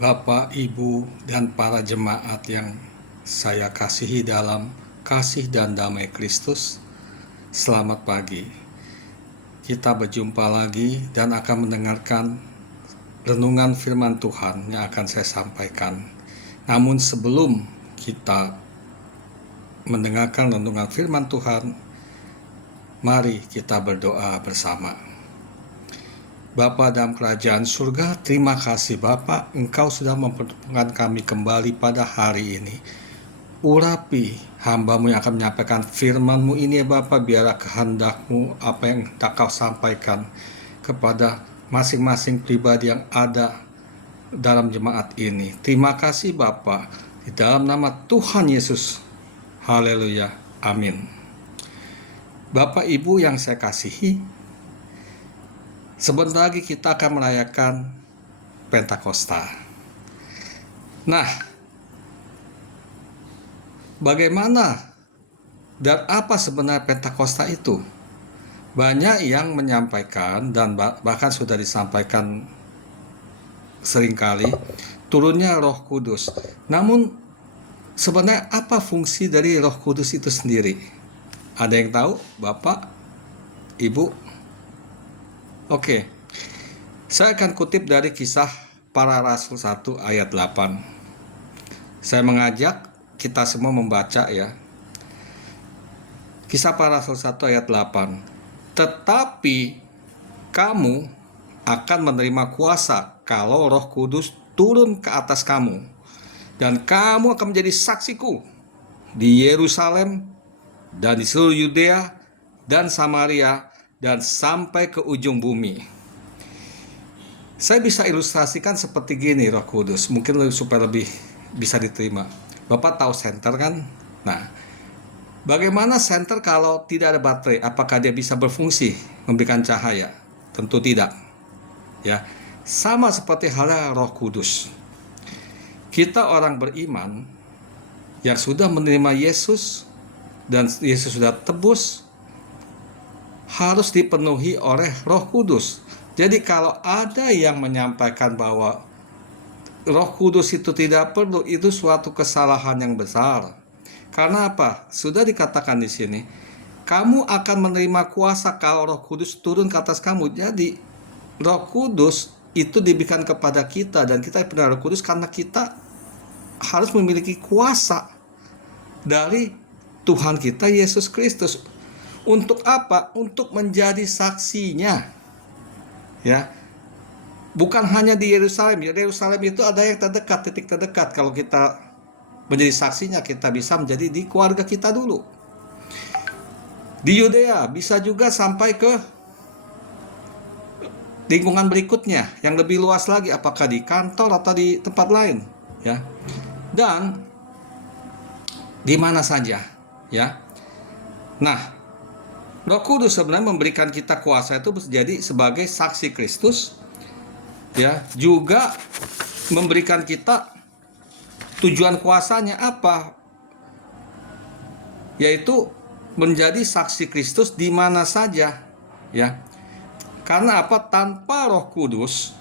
Bapak, Ibu, dan para jemaat yang saya kasihi dalam kasih dan damai Kristus, selamat pagi. Kita berjumpa lagi dan akan mendengarkan renungan firman Tuhan yang akan saya sampaikan. Namun sebelum kita mendengarkan renungan firman Tuhan, mari kita berdoa bersama. Bapa dalam kerajaan surga, terima kasih Bapa, Engkau sudah mempertemukan kami kembali pada hari ini. Urapi hamba-Mu yang akan menyampaikan firman-Mu ini ya Bapa, biarlah kehendak-Mu apa yang hendak Kau sampaikan kepada masing-masing pribadi yang ada dalam jemaat ini. Terima kasih Bapa, di dalam nama Tuhan Yesus. Haleluya, amin. Bapak Ibu yang saya kasihi, sebentar lagi kita akan merayakan Pentakosta. Nah, bagaimana dan apa sebenarnya Pentakosta itu? Banyak yang menyampaikan dan bahkan sudah disampaikan seringkali, turunnya Roh Kudus. Namun sebenarnya apa fungsi dari Roh Kudus itu sendiri? Ada yang tahu, Bapak, Ibu? Oke, saya akan kutip dari Kisah Para Rasul 1 ayat 8. Saya mengajak kita semua membaca ya. Kisah Para Rasul 1 ayat 8. Tetapi kamu akan menerima kuasa kalau Roh Kudus turun ke atas kamu, dan kamu akan menjadi saksiku di Yerusalem dan di seluruh Yudea dan Samaria dan sampai ke ujung bumi. Saya bisa ilustrasikan seperti gini Roh Kudus, mungkin supaya lebih bisa diterima. Bapak tahu senter kan? Nah, bagaimana senter kalau tidak ada baterai? Apakah dia bisa berfungsi memberikan cahaya? Tentu tidak. Ya, sama seperti halnya Roh Kudus. Kita orang beriman yang sudah menerima Yesus dan Yesus sudah tebus, harus dipenuhi oleh Roh Kudus. Jadi kalau ada yang menyampaikan bahwa Roh Kudus itu tidak perlu, itu suatu kesalahan yang besar. Karena apa? Sudah dikatakan di sini, kamu akan menerima kuasa kalau Roh Kudus turun ke atas kamu. Jadi Roh Kudus itu diberikan kepada kita, dan kita penuh Roh Kudus karena kita harus memiliki kuasa dari Tuhan kita Yesus Kristus. Untuk apa? Untuk menjadi saksinya. Ya. Bukan hanya di Yerusalem. Ya, Yerusalem itu ada yang terdekat, titik terdekat. Kalau kita menjadi saksinya, kita bisa menjadi di keluarga kita dulu. Di Yudea bisa juga sampai ke lingkungan berikutnya yang lebih luas lagi, apakah di kantor atau di tempat lain, ya. Dan di mana saja, ya. Nah, Roh Kudus sebenarnya memberikan kita kuasa itu menjadi sebagai saksi Kristus, ya, juga memberikan kita tujuan kuasanya apa? Yaitu menjadi saksi Kristus di mana saja, ya. Karena apa? Tanpa Roh Kudus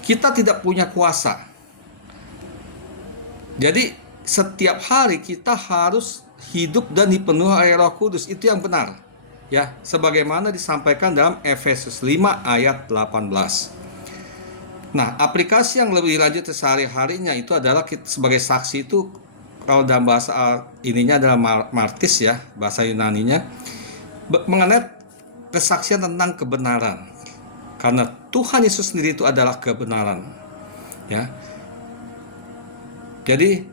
kita tidak punya kuasa. Jadi setiap hari kita harus hidup dan dipenuhi oleh Roh Kudus, itu yang benar. Ya, sebagaimana disampaikan dalam Efesus 5 ayat 18. Nah, aplikasi yang lebih lanjut sehari-harinya itu adalah kita sebagai saksi itu, kalau dalam bahasa ininya adalah martis ya, bahasa Yunaninya, mengenai kesaksian tentang kebenaran. Karena Tuhan Yesus sendiri itu adalah kebenaran. Ya. Jadi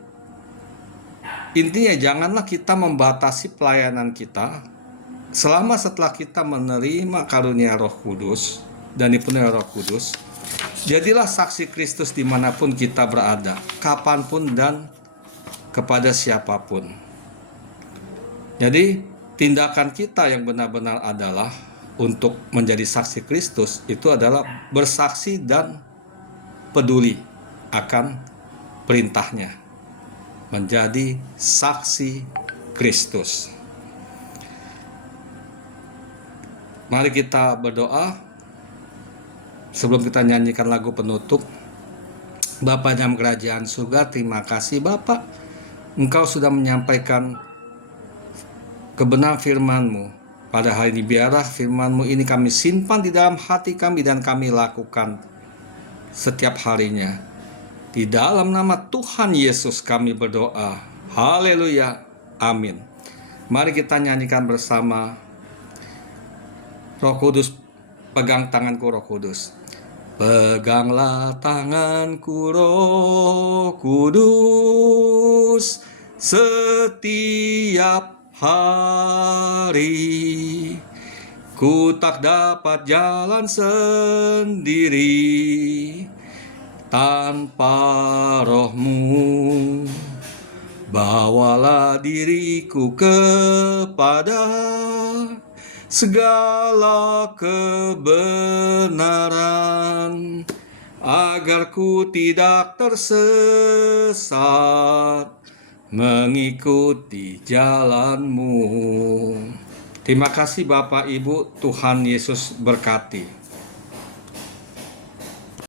intinya janganlah kita membatasi pelayanan kita selama setelah kita menerima karunia Roh Kudus dan dipenuhi Roh Kudus. Jadilah saksi Kristus dimanapun kita berada, kapanpun dan kepada siapapun. Jadi tindakan kita yang benar-benar adalah untuk menjadi saksi Kristus, itu adalah bersaksi dan peduli akan perintahnya, menjadi saksi Kristus. Mari kita berdoa sebelum kita nyanyikan lagu penutup. Bapa dalam kerajaan surga, terima kasih Bapak, Engkau sudah menyampaikan kebenaran firman-Mu. Pada hari ini biarlah firman-Mu ini kami simpan di dalam hati kami dan kami lakukan setiap harinya. Di dalam nama Tuhan Yesus kami berdoa. Haleluya. Amin. Mari kita nyanyikan bersama. Roh Kudus, pegang tanganku Roh Kudus. Peganglah tanganku Roh Kudus setiap hari. Ku tak dapat jalan sendiri tanpa Roh-Mu. Bawalah diriku kepada segala kebenaran, agar ku tidak tersesat mengikuti jalan-Mu. Terima kasih Bapak Ibu, Tuhan Yesus berkati.